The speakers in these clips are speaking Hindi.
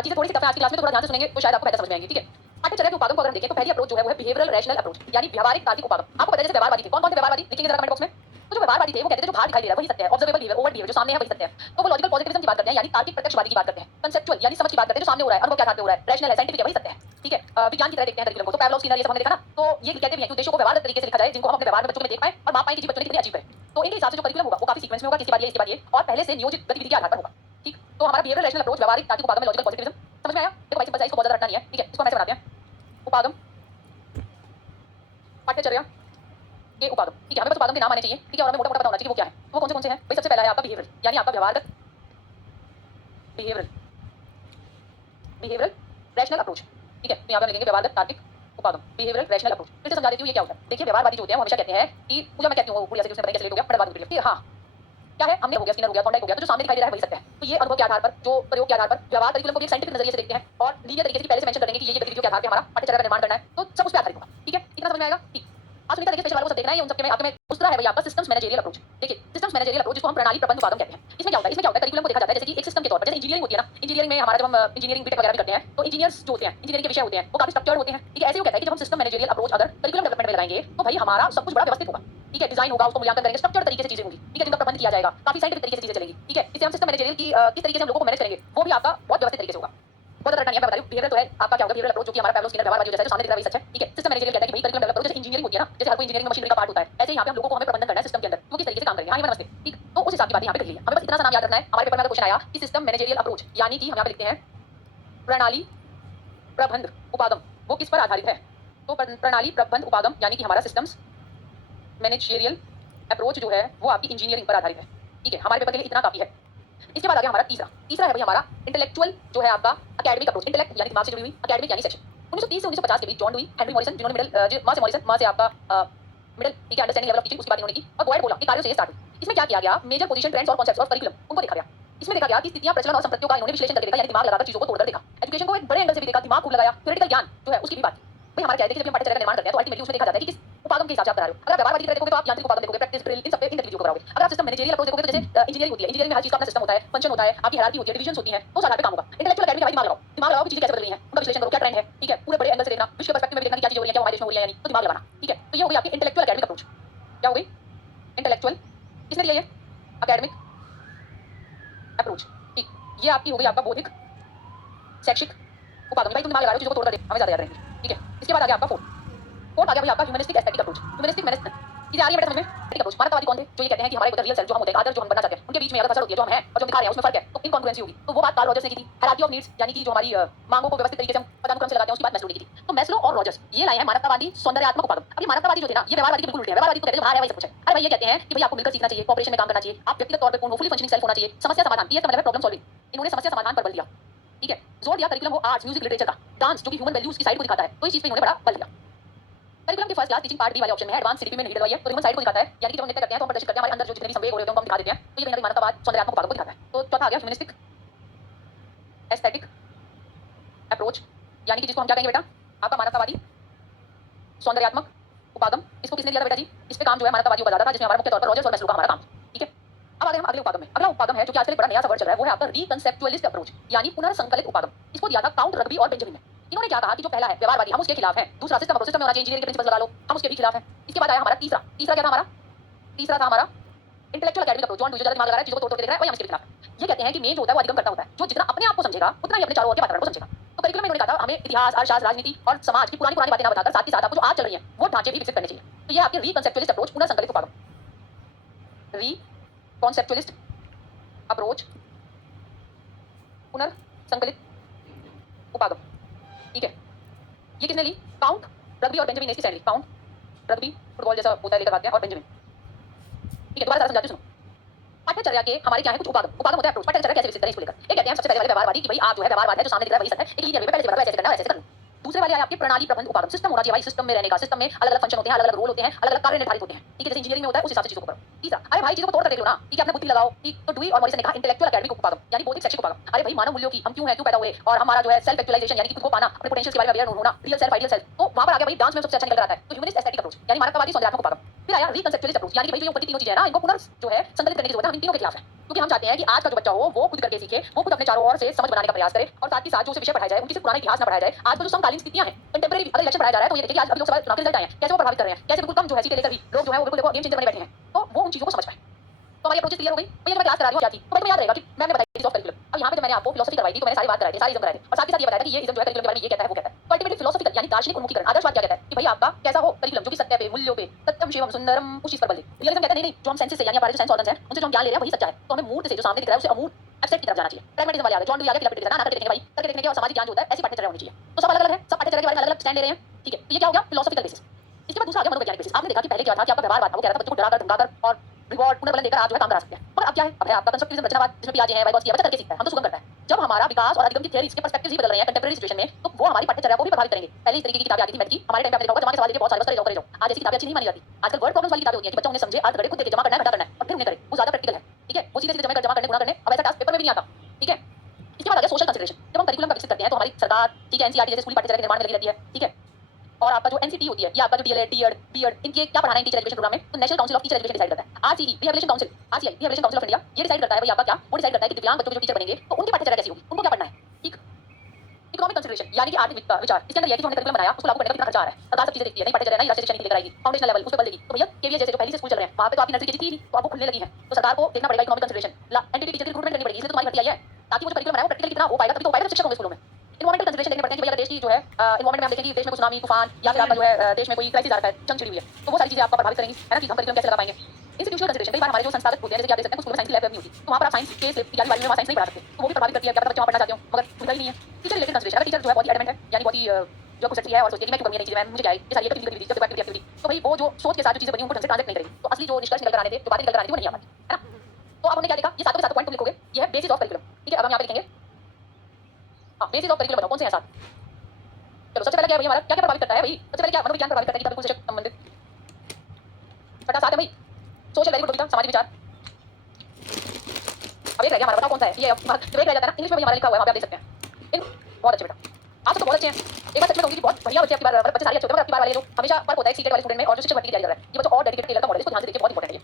चीजें थोड़ी सी टफ है आज की क्लास में, तो थोड़ा ध्यान से सुनेंगे तो शायद आपको बेहतर समझ में आएंगी। ठीक है, पाठ्यचर्या के उपागम को अगर हम देखें तो पहली अप्रोच जो है वो है बिहेवियरल रैशनल अप्रोच, यानी व्यवहारिक तार्किक उपागम। आपको पता है जैसे व्यवहारवादी थे, कौन-कौन थे व्यवहारवादी, लिखेंगे जरा कमेंट बॉक्स में। तो जो व्यवहारवादी थे वो कहते थे जो बाहर दिखाई दे रहा है वही सत्य है, ऑब्जर्वेबल बिहेवियर, ओवर बिहेवियर जो सामने है वही सत्य है। तो वो लॉजिकल पॉजिटिविज्म की बात करते हैं, यानी तार्किक प्रत्यक्षवादी की बात करते हैं। कंसेप्चुअल यानी समझ की बात करते हैं, जो सामने हो रहा है, अनुभव के आधार पे हो रहा है, रैशनल है, साइंटिफिक है, वही सत्य है। ठीक है, विज्ञान की तरह देखते हैं करिकुलम को। तो पैवलोव स्किनर ये सब हमने देखा ना, तो ये कहते भी हैं कि उद्देश्यों को व्यवहारिक तरीके से लिखा जाए, जिनको हम अपने व्यवहार में बच्चों में देख पाएं और माप पाएं कि जी बच्चों ने कितनी अचीव करे। तो इनके हिसाब से जो करिकुलम होगा वो काफी सीक्वेंस में होगा, किसके बाद ये, इसके बाद ये, और पहले से नियोजित गतिविधि के आधार पर होगा। ठीक, तो हमारा बिहेवियरल रैशनल अप्रोच व्यवहारिक तार्किक उपागम में लॉजिकल पॉजिटिविज्म समझ में आया। देखो भाई सिंपल है, इसको बहुत ज्यादा रटना नहीं है। ठीक है, इसको हम ऐसे बनाते हैं, उपागम पाठ्यचर्या के उपागम। ठीक है, हमें बस उपागम के नाम आने चाहिए। ठीक है, और हमें मोटा मोटा पता होना चाहिए वो क्या है। वो कौन से हैं भाई? सबसे पहला है आपका बिहेवियरल, यानी आपका व्यवहारगत बिहेवियरल बिहेवियरल रैशनल अप्रोच। ठीक है, तो यहाँ पर लिखेंगे व्यवहारगत तार्किक उपागम, बिहेवियरल रैशनल अप्रोच। फिर से समझा देती हूँ ये क्या होता है। देखिए व्यवहारवादी जो होते हैं वो हमेशा कहते हैं कि पूजा मैं कहती हूँ पूजा से उसने पता नहीं कैसे लेट हो गया, बड़ा बात होती है। हाँ, क्या है, हमने हो गया, स्किनर हो गया, थॉर्नडाइक हो गया, तो जो सामने दिखाई दे रहा है वही सत्य है। तो ये अनुभव के आधार पर, जो प्रयोग के आधार पर, व्यवहार करिकुलम को भी एक साइंटिफिक नजरिए से देखते हैं और लीनियर तरीके से पहले से मेंशन करेंगे कि ये गतिविधियों के आधार पे हमारा पाठ्यचर्या का निर्माण करना है, तो सब उस पे आधारित होगा। ठीक है, इतना समझ में आएगा। ठीक, आज सुनीता देखिए स्पेशल वालों को सब देखना है, ये उन सबके में आपके में दूसरा है भाई आपका सिस्टम्स मैनेजरियल अप्रोच। देखिए सिस्टम्स मैनेजरियल अप्रोच जिसको हम प्रणाली प्रबंध उपागम कहते हैं। इसमें क्या होता है, इसमें क्या होता है, करिकुलम को देखा जाता है जैसे कि एक सिस्टम के तौर पर। जैसे इंजीनियरिंग होती है ना, इंजीनियरिंग में हमारा जब हम इंजीनियरिंग बीटेक वगैरह भी करते हैं तो इंजीनियर्स जो होते हैं, इंजीनियरिंग के विषय होते हैं वो काफी स्ट्रक्चर्ड होते हैं। ठीक है, ऐसे वो कहता है कि जब हम सिस्टम मैनेजरियल अप्रोच अगर करिकुलम डेवलपमेंट में लगाएंगे तो भाई हमारा सब कुछ बड़ा व्यवस्थित होगा। ठीक है, डिजाइन होगा, उसको मूल्यांकन करेंगे, स्ट्रक्चर्ड तरीके से चीजें होंगी। ठीक है, जिनका प्रबंध किया जाएगा, काफी साइंटिफिक तरीके से चीजें चलेगी। ठीक है, इससे हम सिस्टम मैनेजरियल की किस तरीके से हम लोगों को मैनेज करेंगे वो भी आपका बहुत व्यवस्थित तरीके से होगा। बहुत ज्यादा नहीं है, मैं बता रही हूं। बिहेवियर तो है आपका, क्या होगा बिहेवियर अप्रोच, जो कि हमारा पैवलोव स्किनर व्यवहारवादी जैसा है, जो सामने दिख रहा है वही सच है। ठीक है, सिस्टम मैनेजरियल कहता है कि भाई करिकुलम डेवलप करो, जैसे इंजीनियरिंग होती है ना, जैसे हर कोई इंजीनियरिंग में मशीनरी का पार्ट होता है, ऐसे यहाँ पे हम लोगों को हमें प्रबंधन करना है सिस्टम के अंदर, वो किस तरीके से काम करेंगे। हाँ, नमस्ते। ठीक, तो उस हिसाब की बात यहाँ पे कही है। हमें बस इतना सा नाम याद रखना है। हमारे पेपर में अगर क्वेश्चन आया कि सिस्टम मैनेजरियल अप्रोच, यानी कि हम यहाँ पे लिखते हैं प्रणाली प्रबंध उपागम, वो किस पर आधारित है, तो प्रणाली प्रबंध उपागम यानी कि हमारा सिस्टम्स मैनेजरियल अप्रोच जो है वो आपकी इंजीनियरिंग पर आधारित है। ठीक है, हमारे पेपर के लिए इतना काफी है। इसके बाद आ गया हमारा तीसरा है भाई हमारा इंटेलेक्चुअल जो है आपका अकेडमिक अप्रोच। इंटेलेक्ट यानी दिमाग से जुड़ी हुई, अकेडमिक यानी सेक्शन। 1930 से 1950 के बीच जॉन डुई, हेनरी मॉरिसन, जिन्होंने माँ से आपका मिडिल, ठीक है, अंडरस्टैंडिंग लेवल ऑफ टीचिंग, उसकी बात इन्होंने की, और बोयड बोला कि कार्यों से ये स्टार्ट हुई। इसमें क्या किया गया, मेजर पोजीशन ट्रेंड्स और कॉन्सेप्ट्स ऑफ करिकुलम उनको देखा गया। इसमें देखा गया कि स्थितियां, प्रचलन और संपत्तियों का इन्होंने विश्लेषण करके देखा, यानी दिमाग लगाकर चीजों को तोड़कर देखा। एजुकेशन को एक बड़े एंगल से भी देखा, दिमाग खूब लगाया, थ्योरेटिकल ज्ञान जो है उसकी भी बात। भाई हमारा क्या है कि जब हम पाठ्यचर्या का निर्माण करते हैं तो अल्टीमेटली उसमें देखा जाता है कि किस उपागम के हिसाब से आप बना रहे हो। अगर आप व्यवहारवादी की तरह देखोगे तो आप यांत्रिक उपागम देखोगे, प्रैक्टिस ड्रिल, इन सब पे इन गतिविधियों को कराओगे। अगर आप सिस्टम मैनेजरियल अप्रोच देखोगे तो जैसे इंजीनियरिंग होती है, इंजीनियरिंग में हर चीज का अपना सिस्टम होता है, फंक्शन होता है, आपकी हायरार्की होती है, डिवीजंस होती हैं, तो उस आधार पे काम होगा। इंटेलेक्चुअल एकेडमी का भाई दिमाग लगाओ कि चीजें कैसे बदल रही हैं, उनका विश्लेषण करो, क्या ट्रेंड है। ठीक है, पूरे बड़े एंगल से देखना, विश्व के पर्सपेक्टिव में भी देखना कि क्या चीजें हो रही हैं, क्या हमारे देश में हो रही है, यानी तो दिमाग लगाना। ठीक है, तो ये हो गई आपकी इंटेलेक्चुअल एकेडमिक अप्रोच। क्या हो गई इंटेलेक्चुअल, किसने दिया ये एकेडमिक अप्रोच। ठीक, ये आपकी हो गई आपका बौद्धिक शैक्षिक उपागम। भाई तुम दिमाग लगा रहे हो, चीजों को तोड़कर देख, हमें ज्यादा याद रहेंगे। ठीक है, इसके बाद आ गया आपका फोर्थ आ गया भाई आपका humanistic aesthetic approach. Humanistic manage चीजें आ रही है बेटा समझ में। एस्थेटिक अप्रोच, मानवतावादी कौन थे, जो ये कहते हैं कि हमारा एक रियल सेल्फ जो हम होते हैं, आदर्श जो हम बनना चाहते हैं, उनके बीच में अगर फसल होती है जो हम हैं और जो हम दिखा रहे हैं उसमें फर्क है, तो इनकॉन्ग्रुएंसी होगी। तो वो बात कार्ल रॉजर्स ने की थी। हायरार्की ऑफ नीड्स यानी कि जो हमारी मांगों को व्यवस्थित तरीके से हम पदानुक्रम से लगाते हैं, उसकी बात मैस्लो ने की थी। तो मैस्लो और रॉजर्स ये लाए हैं मानवतावादी सौंदर्यात्मक उपागम। अब ये मानवतावादी जो थे ना, ये व्यवहारवादी के बिल्कुल उल्टे हैं। व्यवहारवादी तो कहते हैं बाहर है वही सब कुछ है। अरे भाई ये कहते हैं कि भाई आपको मिलकर सीखना चाहिए, कॉर्पोरेशन में काम करना चाहिए, आप व्यक्तिगत तौर पे पूर्ण हो, फुली फंक्शनिंग सेल्फ होना चाहिए, समस्या समाधान, ये इसका मतलब है प्रॉब्लम सॉल्विंग। इन्होंने समस्या समाधान पर बल दिया। ठीक है, जोर दिया करिकुलम हो आर्ट्स, म्यूजिक, लिटरेचर का, डांस जो कि ह्यूमन वैल्यूज की साइड को दिखाता है, तो इस चीज पे इन्होंने बड़ा बल दिया। करिकुलम के first class teaching part B वाले ऑप्शन में एडवांस सीडीपी में नीडेड वाली है, तो ह्यूमन साइड को दिखाता है, यानी कि जब हम नृत्य करते हैं तो हम प्रदर्शित करते हैं, हमारे अंदर जो जितने भी संवेग हो रहे होते हैं उनको हम दिखा देते हैं। तो ये कहीं ना कहीं मानवतावाद सौंदर्यात्मक उपागम को दिखाता है। तो चौथा आ गया ह्यूमनिस्टिक एस्थेटिक अप्रोच, यानी कि जिसको हम क्या कहेंगे बेटा, आपका मानवतावादी सौंदर्यात्मक उपागम। इसको किसने दिया था बेटा जी, इस पे काम जो है मानवतावादियों का ज्यादा था, जिसमें हमारा मुख्य तौर पर रॉजर्स और मैस्लो का हमारा काम। ठीक है, अब आ गए हम अगले उपागम में। अगला उपागम है जो कि आजकल एक बड़ा नया सा वर्ड चल रहा है, वो है आपका रिकंसेप्चुअलिस्ट अप्रोच, यानी पुनर्संकलित उपागम। इसको दिया था काउंट रग्बी और बेंजामिन ने। इन्होंने क्या कहा कि जो पहला है व्यवहारवादी, हम उसके खिलाफ हैं। दूसरा सिस्टम में होना चाहिए, इंजीनियरिंग के प्रिंसिपल लगा लो, हम उसके भी खिलाफ हैं। इसके बाद आया हमारा तीसरा क्या था हमारा, तीसरा था हमारा intellectual academic approach. John dewy जो दिमाग लगा रहा है, चीजों को तोड़ के देख रहा है, वही हम इसके खिलाफ है। ये कहते हैं कि मेन जो होता है वो अधिगम करता होता है, जो जितना अपने आप को समझेगा उतना ही अपने चारों ओर के वातावरण को समझेगा। तो करिकुलम में इन्होंने कहा था हमें इतिहास, अर्थशास्त्र, राजनीति और समाज की पुरानी बातें ना बताकर साथ ही साथ आपको जो आज चल रही है वो ढांचे भी विकसित करने चाहिए। तो ये आपके रिकंसेप्चुअलिस्ट अप्रोच, पुनर्संकलित उपागम, रिकंसेप्चुअलिस्ट अप्रोच, पुनर्संकलित उपागम। ठीक है, ये किसने ली, काउंट रग्बी और बेंजामिन ने इसकी स्टैंड ली। काउंट रग्बी फुटबॉल जैसा होता है लेकर आते हैं, और बेंजामिन। ठीक है, दोबारा सारा समझाती हूँ सुनो। पाठ्यचर्या के हमारे क्या है कुछ उपागम होता है अप्रोच। पाठ्यचर्या कैसे विकसित करें इसको लेकर, एक कहते हैं सबसे पहले वाले व्यवहारवादी कि भाई आप जो है व्यवहारवाद है, जो सामने दिख रहा है वही सत्य है, एक लीनियर वे में पहले से बता ऐसे करना है, ऐसे करना। दूसरे वाले आए आपके प्रणाली प्रबंध उपागम, सिस्टम होना चाहिए भाई, सिस्टम में रहने का, सिस्टम में अलग अलग फंक्शन होते हैं, अलग अलग रोल होते हैं, अलग अलग कार्य निर्धारित होते हैं। ठीक है, जैसे इंजीनियरिंग में होता है उस हिसाब से चीजों को करो। तीसरा, अरे भाई चीजों को तोड़ कर देख लो ना, ठीक है, अपने बुद्धि लगाओ। ठीक, तो डुई और मॉरिसन ने कहा इंटेलेक्चुअल एकेडमिक उपागम, यानी बौद्धिक शैक्षिक उपागम। अरे भाई मानव मूल्यों की हम क्यों है, क्यों पैदा हुए, और हमारा जो है सेल्फ एक्चुअलाइजेशन यानी कि खुद को पाना, अपने पोटेंशियल के बारे में अवेयर होना, रियल सेल्फ आइडियल सेल्फ, तो वहां पर आगे भाई डांस में सबसे अच्छा निकल कर आता है। तो ह्यूमनिस्ट एस्थेटिक अप्रोच यानी मानवतावादी सौंदर्यात्मक उपागम। फिर आया रिकंसेप्चुअलिस्ट अप्रोच, यानी कि भाई जो ऊपर की तीनों चीजें है ना, इनको पुनः जो है संकलित करने की जरूरत है, हम इन तीनों के खिलाफ है। क्योंकि हम चाहते हैं कि आज का जो बच्चा हो वो खुद करके सीखे, वो खुद अपने चारों ओर से समझ बनाने का प्रयास करे, और साथ ही साथ जो उसे विषय पढ़ाया जाए उनकी सिर्फ पुराना इतिहास ना पढ़ाया जाए, आज जो समकालीन स्थितियां हैं, कंटेम्परेरी अगर इलेक्शन पढ़ाया जा रहा है तो ये देखिए कि आज अभी लोकसभा चुनाव के रिजल्ट आए हैं, कैसे वो प्रभावित कर रहे हैं, कैसे बिल्कुल कम जो है सीटें लेकर भी लोग जो है वो बिल्कुल देखो गेम चेंजर बने बैठे हैं, तो वो उन चीजों को समझ पाए। तो हमारी अप्रोच क्लियर हो गई। भैया मैं क्लास करा रही हूँ क्या थी, तो तुम्हें याद रहेगा कि मैंने बताई थी ऑफ करिकुलम। अब यहाँ पे जब मैंने आपको फिलोसफी करवाई थी तो मैंने सारी बात कराई थी, सारी इज्म कराए थे, और साथ ही साथ ये बताया था कि ये इज्म जो है करिकुलम के बारे में ये कहता है वो कहता है। तो अल्टीमेटली फिलोसफिकल यानी दार्शनिक उन्मुखीकरण, आदर्शवाद क्या कहता है कि भाई आपका कैसा हो करिकुलम, जो कि सत्य पे, मूल्यों पे, सत्यम शिवम सुंदरम, उस चीज पर बल दे। रियलिज्म कहता है नहीं जो हम सेंसेस से यानी हमारे जो सेंस ऑर्गन्स हैं उनसे जो हम ज्ञान ले रहे हैं वही सच्चा है, तो हमें मूर्त से जो सामने दिख रहा है उसे अमूर्त एब्स्ट्रैक्ट की तरफ जाना चाहिए। प्रैग्मेटिज्म वाले आ गए, जॉन डू आ गए, फिलोसफी ना करके देखेंगे भाई, करके देखने के, और सामाजिक ज्ञान जो होता है ऐसी पाठ्यचर्या होनी चाहिए। तो सब अलग अलग है, सब पाठ्यचर्या के बारे में अलग अलग स्टैंड ले रहे हैं, ठीक है। तो ये क्या हो गया फिलोसफिकल बेसिस। इसके बाद दूसरा आ गया मनोवैज्ञानिक बेसिस। आपने देखा कि पहले क्या था कि आपका व्यवहार था, वो कह रहा था बच्चों को डराकर धमकाकर और रिवॉर्ड पुनर्बलन देकर आप जो है काम करा सकते हैं, मगर अब क्या है, अब है आपका कंस्ट्रक्टिविज्म रचनावाद, जिसमें पियाजे हैं, वाइगोत्स्की है, बच्चा करके सीखता है, हम तो सुगम करता है। जब हमारा विकास और अधिगम की थियरीज के पर्सपेक्टिव्स ही बदल रहे हैं कंटेम्परेरी सिचुएशन में, तो वो हमारी पाठ्यचर्या को भी प्रभावित करेंगे। पहले इस तरीके की किताबें आती थी मैथ की, हमारे टाइम पे आपने देखा होगा जमा के सवाल लेके बहुत सारे बस करे जाओ। आज ऐसी किताबें अच्छी नहीं मानी जाती। आजकल वर्ड प्रॉब्लम्स वाली किताबें होती हैं कि बच्चा उन्हें समझे, अर्थ गढ़े, खुद देखे, जमा करना है, घटा करना है और फिर उन्हें करे, वो ज्यादा प्रैक्टिकल है, ठीक है। वो सीधे सीधे जमा करने गुणा करने, अब ऐसा टास्क पेपर में भी नहीं आता, ठीक है। इसके बाद आ गया सोशल कंसिडरेशन। जब हम करिकुलम का विकसित करते हैं तो हमारी सरकार, ठीक है, एनसीईआरटी जैसे स्कूली पाठ्यचर्या के निर्माण में लगी रहती है, ठीक है। और आपका जो एनसीटी होती है, ये आपका जो डीएलएड, टीएड, बीएड, इनके क्या पढ़ाना है टीचर एजुकेशन प्रोग्राम में, तो national council of teacher education decide करता है। RCE rehabilitation council, RCI rehabilitation council of India, ये डिसाइड करता है भाई आपका क्या, वो डिसाइड करता है कि दिव्यांग बच्चों के जो टीचर बनेंगे तो उनकी पाठ्यचर्या कैसी होगी, उनको क्या पढ़ना है, ठीक। इकोनॉमिक कंसिडरेशन यानी कि आर्थिक विचार, इसके अंदर ये है कि जो हमने करिकुलम बनाया उसको लागू करने का कितना खर्चा आ रहा है, सरकार सब चीजें देखती है, नहीं पाठ्यचर्या नहीं राष्ट्रीय शिक्षा नीति लेकर आएगी, फाउंडेशनल लेवल उस पर बल देगी। तो भैया केवीएस जैसे जो पहले से स्कूल चल रहे हैं वहां पे तो आपकी नर्सरी केजी थी नहीं, तो आपको खुलने लगी है, तो सरकार को देखना पड़ेगा इकोनॉमिक कंसिडरेशन, एंटिटी टीचर की रिक्रूटमेंट करनी पड़ेगी, इसलिए तुम्हारी भर्ती आई है, ताकि वो जो करिकुलम बनाया वो प्रैक्टिकल कितना हो पाएगा, तभी तो हो पाएगा शिक्षक होंगे स्कूलों में। इन्वायरमेंटल कंसिडरेशन देखने पड़ते हैं कि भैया देश की जो है इन्वायरमेंट में हम देखें कि देश में कोई सुनामी, तूफान या फिर आपका जो है देश में कोई क्राइसिस आ रहा है, जंग छिड़ी हुई है, तो वो सारी चीजें आपको प्रभावित करेंगी, है ना, कि हम करिकुलम कैसे लगा पाएंगे। इंस्टीट्यूशनल कंसिडरेशन, कई बार हमारे जो संस्थागत होते हैं, जैसे कि आप देख सकते हैं स्कूल में साइंस की लैब नहीं होती, तो वहां पर आप साइंस के यानी बारे में वहां साइंस नहीं पढ़ा सकते, तो वो भी प्रभावित करती है, क्या पता बच्चे वहां पढ़ना चाहते हो मगर सुविधा ही नहीं है। टीचर रिलेटेड कंसिडरेशन, अगर टीचर जो है बहुत ही एडमेंट है, यानी बहुत ही जो कुछ है और सोचती है कि मैं क्यों करनी है नहीं चीजें, मैं मुझे क्या है ये सारी एक्टिविटी जब एक्टिविटी, तो भाई वो जो सोच के साथ जो चीजें बनी उनको ढंग से ट्रांसलेट नहीं करेगी, तो असली जो निष्कर्ष निकल कर आने थे, जो बातें निकल कर आनी थी वो नहीं आ पाती, है ना। तो अब हमने क्या देखा, ये सातों के सातों पॉइंट तुम लिखोगे, ये है बेसिस ऑफ करिकुलम, ठीक है। अब हम यहाँ पे लिखेंगे हाँ बेसिस ऑफ करिकुलम, बताओ कौन से हैं सात। चलो सबसे पहले क्या है भाई, हमारा क्या क्या प्रभावित करता है भाई, सबसे पहले क्या मनोविज्ञान प्रभावित करता है, बिल्कुल शिक्षक संबंधित। छठा सात है भाई सोशल, वेरी गुड बबीता, सामाजिक विचार। अब एक रह गया हमारा, बताओ कौन सा है, ये एक रह जाता है ना, इंग्लिश में भी हमारा लिखा हुआ है, वहाँ पे आप देख सकते हैं। बहुत अच्छे बेटा, आप तो बहुत अच्छे हैं। एक बार सच में कहूंगी कि बहुत बढ़िया बच्चे, आपकी बार बच्चे सारे अच्छे होते हैं, मगर आपकी बार वाले जो हमेशा फर्क होता है सीटेट वाले स्टूडेंट में और जो शिक्षक भर्ती की तैयारी कर रहा है, ये बच्चा और डेडिकेटेड टेलर का मॉडल है, इसको ध्यान से देखिए, बहुत इंपॉर्टेंट है ये।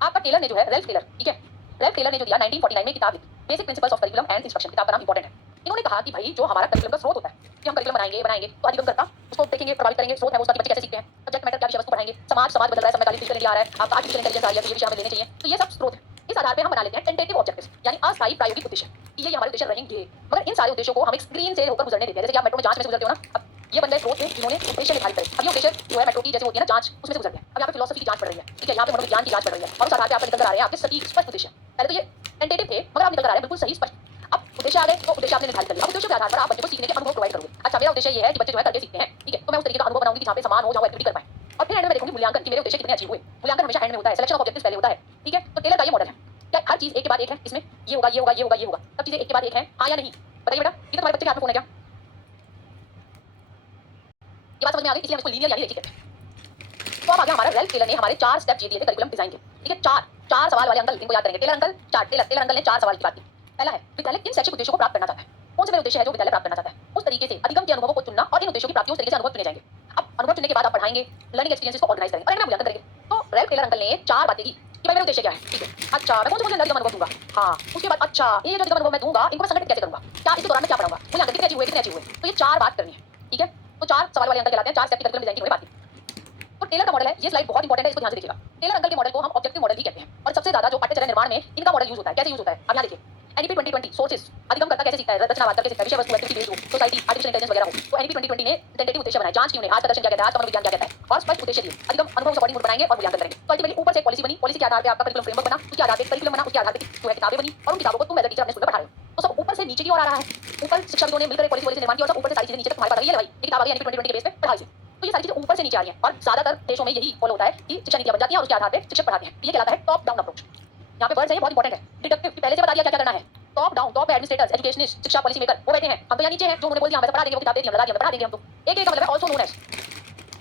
आपका टेलर ने जो है रेल्फ टेलर, ठीक है, रेल्फ टेलर ने जो दिया 1949 में किताब लिखी, basic principles of curriculum and instruction, किताब का नाम इंपॉर्टेंट है। इन्होंने कहा कि भाई जो हमारा करिकुलम का स्रोत होता है कि हम करिकुलम बनाएंगे तो अधिगम करता उसको देखेंगे, प्रभावित करेंगे, स्रोत है उसका कि बच्चे कैसे सीखते हैं, सब्जेक्ट मैटर क्या विषय वस्तु पढ़ाएंगे, समाज बदल रहा है, समकालीन डिजिटल इंडिया आ रहा है, आपका आर्टिफिशियल इंटेलिजेंस आ रही है, तो ये विषय हमें लेने चाहिए, तो ये सब स्रोत है। इस आधार पे हम बना लेते हैं टेंटेटिव ऑब्जेक्टिव्स, यानी अस्थायी प्रायोगिक उद्देश्य, कि ये हमारे उद्देश्य रहेंगे, मगर इन सारे उद्देश्यों को हम एक स्क्रीन से होकर गुजरने देते हैं। जैसे कि आप मेट्रो में जांच में से गुजरते हो ना, अब ये बन गए स्रोत थे जिन्होंने उद्देश्य निर्धारित करे। अब ये उद्देश्य जो है मेट्रो की जैसे होती है ना जांच, उसमें से गुजरते हैं। अब यहाँ पे फिलोसफी की जांच पड़ रही है, ठीक है, यहाँ पे मनोविज्ञान की जांच पड़ रही है, और उस आधार पे आप निकल कर आ रहे हैं आपके सटीक स्पष्ट उद्देश्य। पहले तो ये टेंटेटिव थे, मगर आप निकल कर आ रहे हैं बिल्कुल सही स्पष्ट। अब उद्देश्य आ गए तो उद्देश्य आपने निर्धारित कर लिया, अब उद्देश्य के आधार पर आप बच्चे को सीखने के अनुभव प्रोवाइड करोगे। अच्छा मेरा उद्देश्य ये है कि बच्चे जो है करके सीखते हैं, ठीक है, तो मैं उस तरीके का अनुभव बनाऊंगी कि जहाँ पे समान हो, जहाँ एक्टिविटी कर पाए, और फिर एंड में देखूंगी मूल्यांकन कि मेरे उद्देश्य कितने अचीव हुए। मूल्यांकन हमेशा एंड में होता है, सिलेक्शन ऑफ ऑब्जेक्टिव्स पहले होता है, ठीक है। तो टेलर का ये मॉडल है, क्या हर चीज एक के बाद एक है, इसमें ये होगा ये होगा ये होगा ये होगा, सब चीजें एक के बाद एक है, हाँ या नहीं, बताइए बेटा। ये तो तुम्हारे बच्चे के हाथ में फोन है क्या, ये बात समझ में आ गई, इसलिए हम इसको लीनियर यानी रैखिक कहते हैं। तो अब आ गया हमारा रेल्फ टेलर ने हमारे 4 स्टेप दिए थे करिकुलम डिजाइन के, ठीक है। चार सवाल वाले अंकल, इनको याद करेंगे, टेलर अंकल टेलर अंकल ने 4 सवाल की बात की। पहला है विद्यालय किन शैक्षिक उद्देश्यों को प्राप्त करना चाहता है, कौन से मेरे उद्देश्य है जो विद्यालय प्राप्त करना चाहता है, उस तरीके से अधिगम के अनुभवों को चुनना और इन उद्देश्यों की प्राप्ति उस तरीके से अनुभव चुने जाएंगे। अब अनुभव चुनने के बाद आप पढ़ाएंगे, लर्निंग एक्सपीरियंसेस को ऑर्गेनाइज करेंगे और इनमें मूल्यांकन करेंगे। तो रेल्फ टेलर अंकल ने 4 बातें की कि भाई मेरा उद्देश्य क्या है, ठीक है। अच्छा मैं कौन से अधिगम अनुभव दूंगा, हाँ उसके बाद अच्छा ये जो अधिगम अनुभव मैं दूंगा इनको मैं संगठित कैसे करूंगा, क्या इसके दौरान मैं क्या पढ़ाऊंगा, मूल्यांकन कितने अचीव हुए, तो ये 4 बात करनी है, ठीक है। तो 4 सवाल वाले अंकल कहलाते हैं, 4 स्टेप की करिकुलम डिजाइन की बात की। तो टेलर का मॉडल है, ये स्लाइड बहुत इंपॉर्टेंट है, इसको ध्यान से देखिएगा। टेलर अंकल के मॉडल को हम ऑब्जेक्टिव मॉडल ही कहते हैं, और सबसे ज्यादा जो पाठ्यचर्या निर्माण में इनका मॉडल यूज होता है, कैसे यूज होता है अब यहाँ देखिए। एनईपी 2020 सोर्सेस, अधिगम करता कैसे सीखता है, रचनावाद करके सीखता है, विषय वस्तु एक्टिविटी बेस्ड हो, सोसाइटी आर्टिफिशियल इंटेलिजेंस वगैरह हो। तो एनईपी 2020 ने टेंटेटिव उद्देश्य बनाए, जांच की उन्हें, आज का दर्शन क्या कहता है, आज का मनोविज्ञान क्या कहता है, और स्पष्ट उद्देश्य दिए, अधिगम अनुभव से अकॉर्डिंग बनाएंगे और मूल्यांकन करेंगे। तो अल्टीमेटली ऊपर से पॉलिसी बनी, पॉलिसी के आधार पे आपका करिकुलम फ्रेमवर्क बना, उसके आधार पे करिकुलम बना, उसके आधार पे जो है किताबें बनी, और उन किताबों को तुम एज अ टीचर अपने स्कूल में पढ़ा रहे हो। तो सब ऊपर से नीचे की ओर आ रहा है, ऊपर शिक्षकों ने मिलकर पॉलिसी निर्माण किया और सब ऊपर से सारी चीजें नीचे तक तुम्हारे पास आ गई है। भाई ये किताब आ गई एनईपी 2020 के बेस पे पढ़ाई से, तो ये सारी चीजें ऊपर से नीचे आ रही हैं, और ज्यादातर देशों में यही फॉलो होता है कि शिक्षा नीतियां बन जाती हैं और उसके आधार पे शिक्षक पढ़ाते हैं। तो ये कहलाता है टॉप डाउन अप्रोच। यहाँ पे वर्ड्स है, बहुत इंपॉर्टेंट है। डिडक्टिव पहले से बता दिया क्या क्या करना है, top down, top administrators, educationist, शिक्षा पॉलिसी मेकर वो बैठे हैं, हम तो यहाँ नीचे हैं, जो उन्होंने बोल दिया हम पढ़ा देंगे, वो किताब दे दी हम लगा दिया, पढ़ा देंगे हम। तो एक का मतलब है आल्सो नोन एज,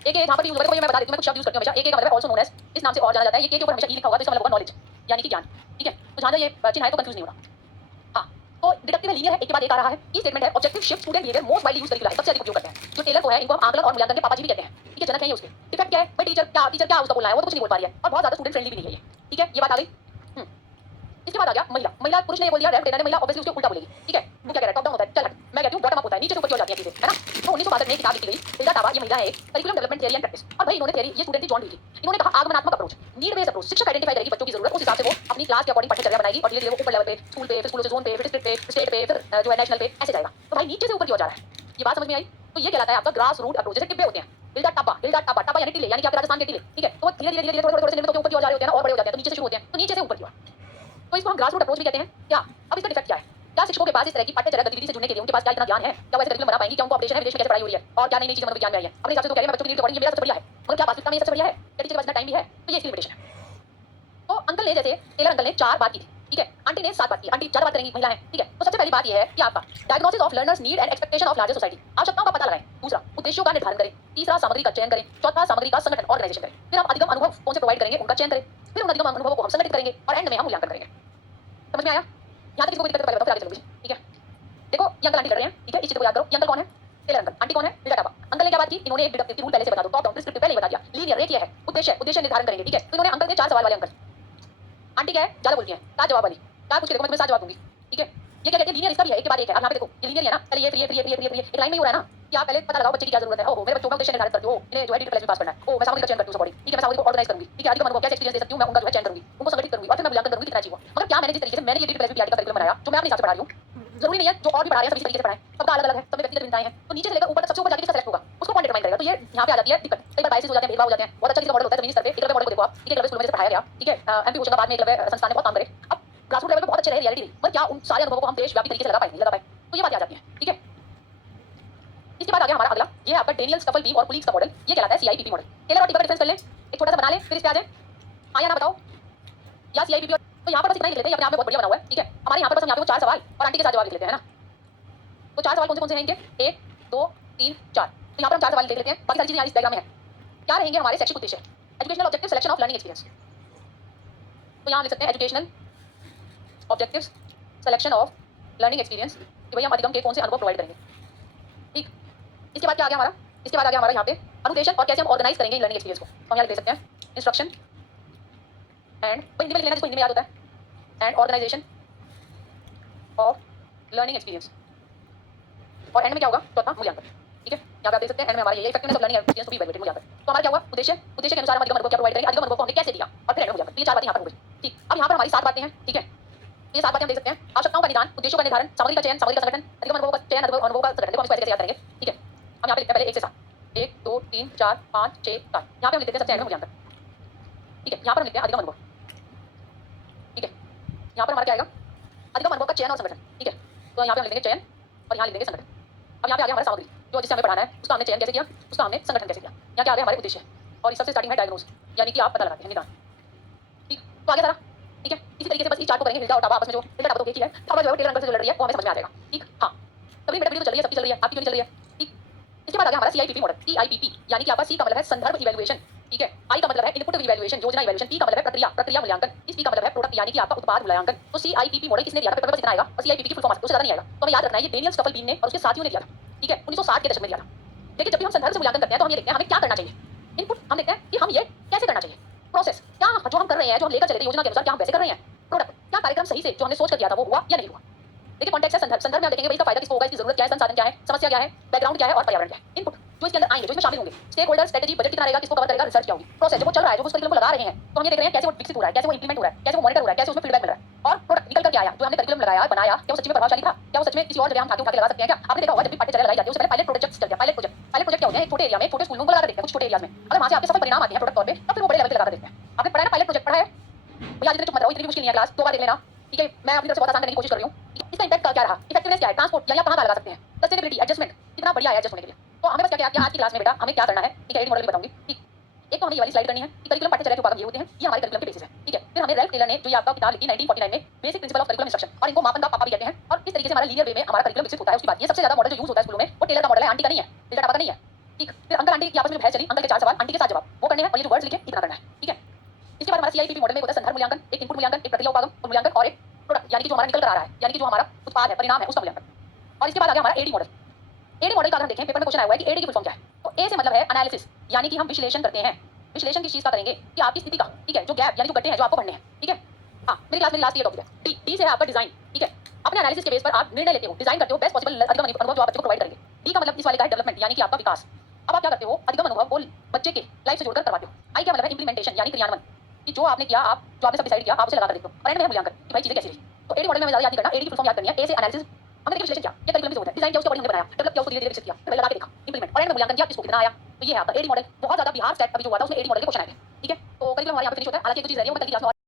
एक जहाँ पर यूज होगा, मैं बता देती हूं, मैं कुछ शब्द यूज करती हूं हमेशा। एक का मतलब है आल्सो नोन एज, इस नाम से और जाना जाता है। ये के ऊपर हमेशा ई लिखा होगा तो इसका मतलब होगा नॉलेज, यानी कि ज्ञान, ठीक है। तो जहाँ ये चिन्ह है तो कंफ्यूज नहीं होना। हाँ तो डिडक्टिव है, लीनियर है, एक के बाद एक आ रहा है। ये स्टेटमेंट है objective shift student behaviour most widely used curriculum है, सबसे अधिक उपयोग करते हैं। जो टेलर को है इनको हम आकलन और मूल्यांकन के पापा जी भी कहते हैं। ठीक है, जनक है ये उसके। डिफेक्ट क्या है भाई, टीचर क्या उसका बोलना है, वो तो कुछ नहीं बोल पा रही है और बहुत ज्यादा स्टूडेंट फ्रेंडली भी नहीं है ये। ठीक है, ये बात आ गई। इसके बाद आ गया महिला। महिला पुरुष ने बोल दिया, रैप ट्रेनर ने महिला ऑब्वियसली उसके उल्टा बोलेगी। ठीक है, वो क्या कह रहा है, टॉप डाउन होता है, चल हट, मैं कहती हूं बॉटम अप होता है, नीचे से ऊपर की ओर जाती है चीजें, है ना। तो 1962 में किताब लिखी गई, हिल्डा टाबा, ये महिला है, curriculum development theory and practice. और भाई इन्होंने थियरी, ये स्टूडेंट थी जॉन डी की, इन्होंने कहा आगमनात्मक अप्रोच, नीड बेस्ड अप्रोच। शिक्षक आइडेंटिफाई करेगी बच्चों की जरूरत, उस हिसाब से वो अपनी क्लास के अकॉर्डिंग पाठ्यचर्या बनाएगी और धीरे-धीरे वो ऊपर लेवल पे, स्कूल पे, फिर स्कूलों से जोन पे, फिर डिस्ट्रिक्ट पे, स्टेट पे, फिर जो है नेशनल पे, ऐसे जाएगा। तो भाई नीचे से ऊपर की ओर जा रहा है। ये बात समझ में आई? तो ये कहलाता है आपका ग्रास रूट अप्रोच। जैसे टिब्बे होते हैं, हिल्डा टाबा, टाबा यानी टिल्ले, यानी कि आपके राजस्थान के टिल्ले। ठीक है, तो वो धीरे-धीरे थोड़े-थोड़े से ऊपर की ओर जा रहे होते हैं ना, और बड़े हो जाते हैं, तो नीचे से शुरू होते हैं, तो नीचे से ऊपर की ओर। तो इसको हम ग्रास रूट अप्रोच भी कहते हैं। क्या अब इसका डिफेक्ट क्या है? क्या शिक्षकों के पास इस तरह की पाठ्यचर्या गतिविधि से जुड़ने के लिए उनके पास क्या इतना ज्ञान है? क्या वैसे करिकुलम बना पाएंगे? क्या उनको अपडेशन है विदेश में कैसे पढ़ाई हो रही है और क्या नई-नई चीजें मनोविज्ञान में आई है? अपने हिसाब से तो कह रहे हैं मैं बच्चों की नीड के अकॉर्डिंग ये मेरा सबसे बढ़िया है, मगर क्या वास्तविकता में ये सबसे बढ़िया है? क्या टीचर के पास इतना टाइम भी है? तो ये इसकी लिमिटेशन है। तो अंकल ने, जैसे टेलर अंकल ने 4 बात की थी, ठीक है, आंटी ने 7 बात की, आंटी 4 बात करेंगी, महिला है, ठीक है। तो सबसे पहली बात ये है कि आपका diagnosis of learners need and expectation of larger society, आवश्यकताओं का पता लगाएं। दूसरा, उद्देश्यों का निर्धारण करें। तीसरा, सामग्री का चयन करें। चौथा, सामग्री का संगठन ऑर्गेनाइजेशन करें। फिर हम अधिगम अनुभव कौन से प्रोवाइड करेंगे उनका चयन करें। फिर उन अधिगम अनुभवों को हम संगठित करेंगे और एंड में हम मूल्यांकन करेंगे। समझ में आया? यहाँ तक किसी को दिक्कत है तो पहले बताओ, फिर आगे चलूंगी। ठीक है, देखो ये अंकल आंटी लड़ रहे हैं, ठीक है, इस चीज को याद करो। ये अंकल कौन है? Taylor uncle. आंटी कौन है? Hilda Taba. अंकल ने क्या बात की? इन्होंने एक डिडक्टिव रूल पहले से बता दो, टॉप डाउन प्रिस्क्रिप्टिव पहले ही बता दिया। लीनियर रेट ये है, उद्देश्य निर्धारण करेंगे। ठीक है, तो इन्होंने अंकल के 4 सवाल वाले अंकल। आंटी क्या है? ज्यादा बोलती है, 4 जवाब वाली। 4 पूछ के देखो, मैं तुम्हें 7 जवाब दूंगी। ठीक है, ये क्या कहते हैं, लीनियर इसका भी है, एक के बाद एक है। अब यहाँ पे देखो ये लीनियर है ना, पहले ये एक लाइन में ही हो रहा है ना कि आप पहले पता लगाओ बच्चे की क्या जरूरत है। ओहो, मेरे बच्चों का उद्देश्य निर्धारित करती हूं, इन्हें जो है डिटेल में पास करना है। ओ मैं सामग्री का चयन करती हूं, सॉरी, ठीक है, मैं सामग्री को ऑर्गेनाइज करूंगी। ठीक है, अधिगम अनुभव कैसे एक्सपीरियंस दे सकती हूं, मैं उनका जो है चयन करूंगी, उनको संगठित करूंगी और फिर मैं मूल्यांकन करूंगी कितना चाहिए। मगर क्या मैंने जिस तरीके से मैंने ये डिटेल का करिकुलम बनाया, जो मैं अपने हिसाब से पढ़ा रही हूं, जरूरी नहीं है जो और भी पढ़ा रहे हैं सभी तरीके से पढ़ाएं, सबका अलग अलग है, सब में व्यक्तिगत भिन्नताएं हैं। तो नीचे से लेकर ऊपर तक सबसे ऊपर जाके किसका सेलेक्ट होगा, उसको कौन डिटरमाइन करेगा? तो ये यहाँ पे आ जाती है दिक्कत। कई बार बायसेस हो जाते हैं, भेदभाव हो जाते हैं। बहुत अच्छा चीज मॉडल होता है जमीनी स्तर पे, एकलव्य मॉडल को देखो आप। ठीक है, एकलव्य स्कूल में जैसे पढ़ाया गया, ठीक है, एमपी होशंगाबाद में एकलव्य संस्थान ने बहुत काम करे। अब ग्रासरूट लेवल पे बहुत अच्छे रहे, रियलिटी रही, पर क्या उन सारे अनुभवों को हम देशव्यापी तरीके से लगा पाए? नहीं लगा पाए। तो ये बात आ जाती है। ठीक है, इसके बाद आ गया हमारा अगला, ये है आपका डेनियल स्टफल बीम और पुलिस का मॉडल। ये कहलाता है सीआईपीपी मॉडल। टेलर और टिबर का डिफरेंस कर लें, एक छोटा सा बना लें, फिर इस पे आ जाए। हाँ या ना बताओ, या सीआईपीपी। तो यहाँ पर बस इतना ही लिख लेते हैं, ये अपने आप में बहुत बढ़िया बना हुआ है। ठीक है, हमारे यहाँ पर बस हम यहाँ पे 4 सवाल और आंटी के 7 जवाब लिख लेते हैं, है ना। तो 4 सवाल कौन से हैं इनके? 1 2 3 4। तो यहाँ पर हम 4 सवाल लिख लेते हैं, बाकी सारी चीजें यहाँ इस डायग्राम में है। क्या रहेंगे हमारे शैक्षिक उद्देश्य? Educational objective, selection of learning experience. तो यहाँ लिख सकते हैं educational objectives, selection of learning experience, कि भाई हम अधिगम के कौन से अनुभव प्रोवाइड करेंगे। ठीक, इसके बाद क्या आ गया हमारा? इसके बाद आ गया हमारा यहाँ पे अनुदेशन और कैसे हम ऑर्गेनाइज करेंगे लर्निंग एक्सपीरियंस को। तो हम यहाँ लिख सकते हैं इंस्ट्रक्शन एंड, हिंदी में लिख लेना जिसको हिंदी में याद होता है, and organization of learning experience. और एंड में क्या होगा? चौथा, मूल्यांकन। ठीक है, यहाँ पे आप देख सकते हैं एंड में हमारा ये effectiveness of learning experience to be evaluated, मूल्यांकन। तो हमारा क्या हुआ? उद्देश्य के अनुसार हम अधिगम अनुभव क्या प्रोवाइड करेंगे, अधिगम अनुभव को हमने कैसे दिया और फिर एंड में मूल्यांकन। ये 4 बातें यहाँ पर हो गई। ठीक, अब यहाँ पर हमारी 7 बातें हैं। ठीक है, ये 7 बातें हम देख सकते हैं, आवश्यकताओं का निदान, उद्देश्यों का निर्धारण, सामग्री का चयन, सामग्री का संगठन, अधिगम अनुभव का चयन, अनुभव का संगठन। देखो हम इसको कैसे याद करेंगे। ठीक है, हम यहाँ पे लिखते हैं पहले 1 से 7, 1 2 3 4 5 6 7। यहाँ पे हम लिखते हैं सबसे एंड में मूल्यांकन। ठीक है, यहाँ पर हम लिखते हैं अधिगम अनुभव। ठीक है, यहाँ पर हमारा क्या आएगा? अधिगम अनुभव का चयन और संगठन। ठीक है, तो यहाँ पे हम लिख देंगे चयन और यहाँ लिख देंगे संगठन। अब यहाँ पे आ गया हमारा सामग्री, जो जिससे हमें पढ़ाना है उसका हमने चयन कैसे किया, उसका हमने संगठन कैसे किया। यहाँ क्या आ गया? हमारे उद्देश्य। और इस सबसे स्टार्टिंग है डायग्नोस, यानी कि आप पता लगाते हैं, निदान। ठीक, तो आगे सारा। ठीक है, इसी तरीके से बस इस चार्ट को करेंगे। हिल्डा और टाबा आपस में जो, हिल्डा टाबा तो एक ही है, टाबा जो है टेलर अंकल से जो लड़ रही है वो हमें समझ में आ जाएगा। ठीक, हाँ, तभी मेरा वीडियो तो चल रही है, सबकी चल रही है, आपकी क्यों नहीं चल रही है? ठीक, इसके बाद आ गया हमारा सीआईपीपी मॉडल। सीआईपीपी यानी कि आपका सी का मतलब है संदर्भ इवैल्यूएशन। ठीक है, आई का मतलब है इनपुट इवैल्यूएशन, योजना इवैल्यूएशन। पी का मतलब है प्रक्रिया मूल्यांकन। इस पी का मतलब है प्रोडक्ट यानी कि आपका उत्पाद मूल्यांकन। तो सीआईपीपी मॉडल किसने दिया था? पेपर में बस इतना आएगा, और सीआईपीपी की फुल फॉर्म उससे ज्यादा नहीं आएगा। तो हमें याद रखना है ये डेनियल स्टफल बीम ने और उसके साथियों ने दिया था। ठीक है, 1960 के दशक में दिया था। देखिए, जब भी हम संदर्भ से मूल्यांकन करते हैं तो हम ये देखते हैं हमें क्या करना चाहिए। इनपुट हम देखते हैं कि हम ये कैसे करना चाहिए, प्रोसेस क्या जो हम कर रहे हैं, जो हम लेकर चले थे योजना के अनुसार, क्या हम वैसे कर रहे हैं। प्रोडक्ट क्या कार्यक्रम सही से जो हमने सोच कर किया था वो हुआ या नहीं हुआ। देखिए कॉन्टेक्स्ट है, संदर्भ में हम देखेंगे भाई इसका फायदा किसको होगा, इसकी जरूरत क्या है, संसाधन क्या है, समस्या क्या है, बैकग्राउंड क्या है और पर्यावरण क्या है। इनपुट जो इसके अंदर आएंगे, जो इसमें शामिल होंगे, स्टेक होल्डर, स्ट्रेटजी, बजट कितना रहेगा, किसको कवर करेगा, रिसर्च क्या होगी, प्रोसेस जो वो चल रहा है, जो उस करिकुलम को लगा रहे हैं, तो हम ये देख रहे हैं कैसे वो विकसित हो रहा है, कैसे वो इंप्लीमेंट हो रहा है, कैसे वो मॉनिटर हो रहा है, कैसे उसमें फीडबैक मिल रहा है। और प्रोडक्ट निकल कर के आया, जो हमने करिकुलम लगाया बनाया, क्या वो सच में प्रभावशाली था, क्या वो सच में किसी और जगह हम उठा के लगा सकते हैं क्या। आपने देखा होगा जब भी पाठ्यचर्या लगाई जाती है उससे पहले पायलट प्रोजेक्ट चलते हैं। पायलट प्रोजेक्ट क्या होते हैं? छोटे एरिया में, छोटे स्कूलों को लगा देते हैं, कुछ छोटे एरियाज में, अगर वहां से आपके सफल परिणाम आते हैं प्रोडक्ट तौर पे, तब फिर वो बड़े लेवल पे लगा देखते हैं। आपने पढ़ा है ना पायलट प्रोजेक्ट, पढ़ा है भैया? आज चुप मत रहो, इतनी मुश्किल नहीं है क्लास, 2 बार देख लेना। ठीक है, मैं अपनी तरफ से बहुत आसान करने की कोशिश कर रही हूँ। इसका इंपैक्ट क्या रहा, इफेक्टिवनेस क्या है, ट्रांसपोर्ट या आप कहाँ लगा सकते हैं, सस्टेनेबिलिटी, एडजस्टमेंट कितना बढ़िया है एडजस्ट होने के लिए। तो हमें बस क्या क्या आज की क्लास में बेटा हमें क्या करना है। ठीक है, एडिट मॉडल भी बताऊंगी। ठीक, एक तो हमें ये वाली स्लाइड करनी है कि करिकुलम पाठ्यचर्या के उपागम ये होते हैं, ये हमारे करिकुलम के बेसिस है। ठीक है, फिर हमें रैल्फ टेलर ने जो ये आपका किताब लिखी 1949 में, basic principle of curriculum instruction, और इनको मापन का पापा भी कहते हैं। और इस तरीके से हमारा लीनियर वे में हमारा करिकुलम विकसित होता है, उसकी बात। ये सबसे ज्यादा मॉडल जो यूज होता है स्कूलों में वो टेलर का मॉडल है, आंटी का नहीं है, हिल्डा टाबा का नहीं है। ठीक, फिर अंकल आंटी की आपस में जो बहस चली, अंकल के 4 सवाल, आंटी के 7 जवाब, वो करने हैं, और ये जो वर्ड्स लिखे इतना करना है। ठीक है, इसके बाद हमारा सीआईपीपी मॉडल में होता है संदर्भ मूल्यांकन, एक इनपुट मूल्यांकन, एक प्रक्रिया उपागम मूल्यांकन और एक प्रोडक्ट यानी कि जो हमारा निकल कर आ रहा है, यानी कि जो हमारा उत्पाद है, परिणाम है, उसका मूल्यांकन। और इसके बाद आ गया हमारा एडी मॉडल। एडी मॉडल का अगर हम देखें, पेपर में क्वेश्चन आया हुआ है कि एडी की फुल फॉर्म क्या है। तो ए से मतलब है एनालिसिस, यानी कि हम विश्लेषण करते हैं। विश्लेषण किस चीज का करेंगे कि आपकी स्थिति का, ठीक है, जो गैप यानी जो गड्ढे हैं जो आपको पढ़ने हैं, ठीक है। हाँ, मेरी क्लास में लास्ट ये टॉपिक है। डी से है आपका डिजाइन, ठीक है। अपने एनालिसिस के बेस पर आप निर्णय लेते हो, डिजाइन करते हो बेस्ट पॉसिबल अधिगम अनुभव जो आप बच्चे को प्रोवाइड करेंगे। डी का मतलब इस वाले का है डेवलपमेंट, यानी कि आपका विकास। अब आप क्या करते हो, अधिगम अनुभव को बच्चे के लाइफ से जोड़कर करवाते हो। आई क्या मतलब है इंप्लीमेंटेशन, यानी क्रियान्वयन, कि जो आपने किया, आप जो आपने सब डिसाइड किया, आप उसे लगाकर देखो। और एंड में है मूल्यांकन कि भाई चीजें कैसी रही। तो एडी मॉडल में हमें ज्यादा याद नहीं करना, एडी की फुल फॉर्म याद करनी है। ए से एनालिसिस, हमने देखिए विश्लेषण किया, ये करिकुलम से होता है, डिजाइन किया, उसके अकॉर्डिंग हमने बनाया, डेवलप किया, उसको धीरे-धीरे विकसित किया, फिर लगा के देखा, इंप्लीमेंट, और एंड में मूल्यांकन किया, किसको कितना आया। तो ये है आपका एडी मॉडल। बहुत ज्यादा बिहार सेट अभी जो हुआ था उसमें एडी मॉडल के क्वेश्चन आए थे, ठीक है। तो करिकुलम हमारे यहाँ पे फिनिश होता है। हालांकि एक दो चीज रह रही है, वो मैं कल की क्लास में